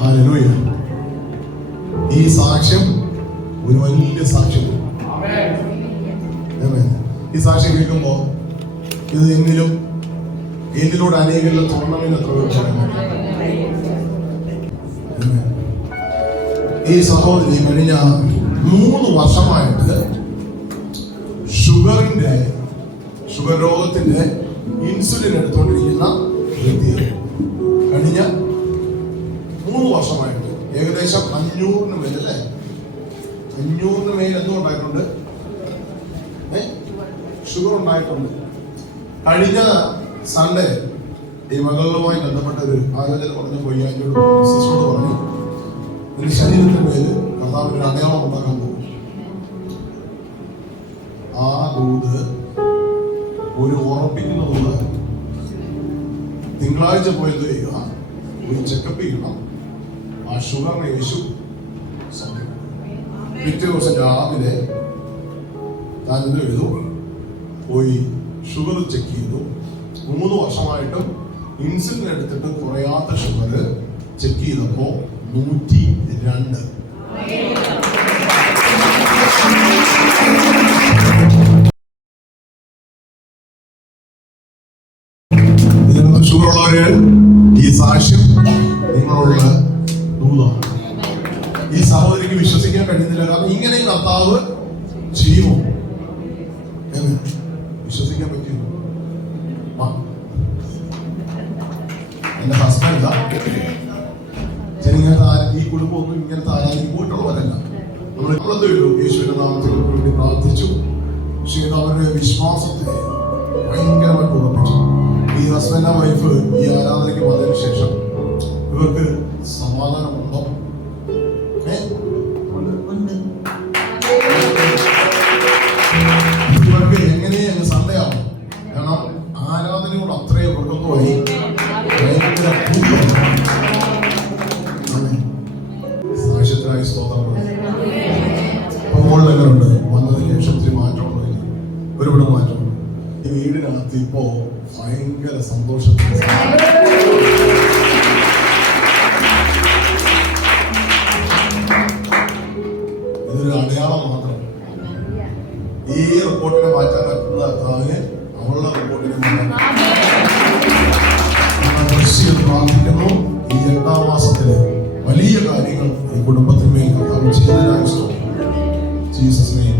Hallelujah. ഈ സാക്ഷ്യം ഒരു വലിയ സാക്ഷ്യം. ഈ സാക്ഷ്യം കേൾക്കുമ്പോ ഇത് എന്നിലൂടെ അനേകരിൽ തുറണമെന്ന് എത്ര പേർ പറയുന്നു. ഈ സഹോദരി കഴിഞ്ഞ 3 വർഷമായിട്ട് ഷുഗർ രോഗത്തിന്റെ ഇൻസുലിൻ എടുത്തുകൊണ്ടിരിക്കുന്ന വ്യക്തിയാണ്. കഴിഞ്ഞ 3 വർഷമായിട്ട് ഏകദേശം 500 മേൽ അല്ലേ, 500 മേൽ എന്തുണ്ടായിട്ടുണ്ട്, ഷുഗർ ഉണ്ടായിട്ടുണ്ട്. കഴിഞ്ഞ സൺഡേ ഈ മകളുമായി ബന്ധപ്പെട്ട ഒരു ആലോചന പറഞ്ഞപ്പോൾ എന്നോട് സിസ്റ്ററോട് പറഞ്ഞു, ഒരു ശരീരത്തിന്റെ പേര് കർത്താവിന്റെ അടയാളം ഉണ്ടാക്കാൻ പോകും. ആ ദൂത് ഒരു ഉറപ്പിക്കുന്ന ദൂത്. തിങ്കളാഴ്ച പോയത് ചെയ്യുക, ഒരു ചെക്കപ്പ് ചെയ്യണം, ആ ഷുഗറിനെ യേശു പിറ്റേ ദിവസം രാവിലെ ഞാൻ ഇത് എഴുതു പോയി ഷുഗർ ചെക്ക് ചെയ്തു. 3 വർഷമായിട്ടും ഇൻസുലിൻ എടുത്തിട്ട് കുറയാത്ത ഷുഗർ ചെക്ക് ചെയ്തപ്പോ 102. ഷുഗർ ഉള്ളവര് ഈ സാക്ഷ്യം നിങ്ങളുള്ള ദൂതാണ്. ഈ സഹോദരിക്ക് വിശ്വസിക്കാൻ കഴിയുന്നില്ല. കാരണം ഇങ്ങനെ കർത്താവ് ചെയ്യുമോ എന്ന് വിശ്വസിക്കാൻ പറ്റുമോ? എന്റെ ഹസ്ബൻഡ് ഇങ്ങനത്തെ ഈ കുടുംബം ഒന്നും ഇങ്ങനത്തെ ആരാധനയ്ക്ക് പോയിട്ടുള്ളവരല്ല. നമ്മളെന്ത് ചെയ്തു? യേശുവിന്റെ നാമത്തിൽ വേണ്ടി പ്രാർത്ഥിച്ചു. പക്ഷേ അവരുടെ വിശ്വാസത്തെ ഭയങ്കരമായിട്ട് ഉറപ്പിച്ചു. ഈ ഹസ്ബൻഡ് വൈഫ് ഈ ആരാധനയ്ക്ക് വന്നതിന് ശേഷം ഇവർക്ക് സമാധാനമുണ്ടോ? ഇവർക്ക് എങ്ങനെയാണ് സൺഡേ ആവും? കാരണം ആരാധനയോട് അത്രയും ഇവർക്കൊന്നുമായി ഭയങ്കര സാക്ഷ്യത്തിനായി സ്തോത്രം. എങ്ങനെയുണ്ട്? വന്നതിന് ശേഷം ഒത്തിരി മാറ്റമുണ്ടോ? ഒരുപാട് മാറ്റമുണ്ട്. ഈ വീടിനകത്ത് ഇപ്പോ ഭയങ്കര സന്തോഷത്തിന് ഇതൊരു അടയാളം മാത്രം. ഈ റിപ്പോർട്ടിനെ മാറ്റാൻ പറ്റുന്ന കർത്താവിന് അവളുടെ റിപ്പോർട്ടിനെ പ്രാർത്ഥിക്കുന്നു. ഈ 8ാം മാസത്തില് വലിയ കാര്യങ്ങൾ ഈ കുടുംബത്തിന്മേൽ കർത്താവ് ചെയ്തതിനായി സ്തോത്രം. Jesus name.